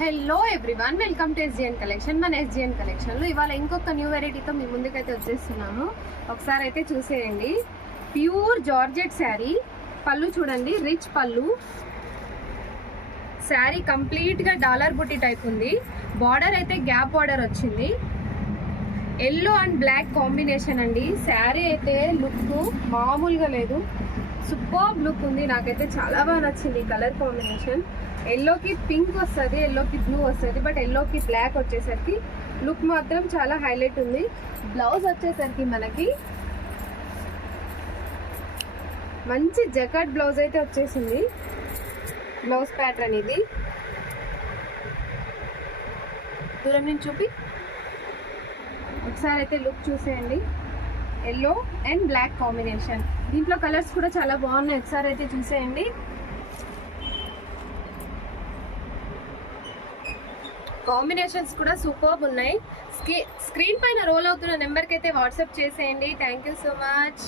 Hello everyone, welcome to ఎస్జిఎన్ collection. మన ఎస్జిఎన్ కలెక్షన్లో ఇవాళ ఇంకొక న్యూ వెరైటీతో మీ ముందుకైతే వచ్చేస్తున్నాము. ఒకసారి అయితే చూసేయండి. ప్యూర్ జార్జెట్ శారీ, పళ్ళు చూడండి, రిచ్ పళ్ళు. శారీ కంప్లీట్గా డాలర్ బుట్టి టైప్ ఉంది. బార్డర్ అయితే గ్యాప్ బార్డర్ వచ్చింది. ఎల్లో అండ్ బ్లాక్ కాంబినేషన్ అండి. శారీ అయితే లుక్ మామూలుగా లేదు, సూపర్ లుక్ ఉంది. నాకైతే చాలా బాగా నచ్చింది ఈ కలర్ కాంబినేషన్. ఎల్లోకి పింక్ వస్తుంది, ఎల్లోకి బ్లూ వస్తుంది, బట్ ఎల్లోకి బ్లాక్ వచ్చేసరికి లుక్ మాత్రం చాలా హైలైట్ ఉంది. బ్లౌజ్ వచ్చేసరికి మనకి మంచి జకాట్ బ్లౌజ్ అయితే వచ్చేసింది. బ్లౌజ్ ప్యాటర్న్ ఇది. దూరం నుంచి చూపి ఒకసారి అయితే లుక్ చూసేయండి. Yellow and black combination. దీంట్లో కలర్స్ కూడా చాలా బాగున్నాయి. ఒకసారి అయితే చూసేయండి. కాంబినేషన్స్ కూడా సూపర్బ్ ఉన్నాయి. స్క్రీన్ పైన రోల్ అవుతున్న నెంబర్కి అయితే వాట్సాప్ చేసేయండి. Thank you so much.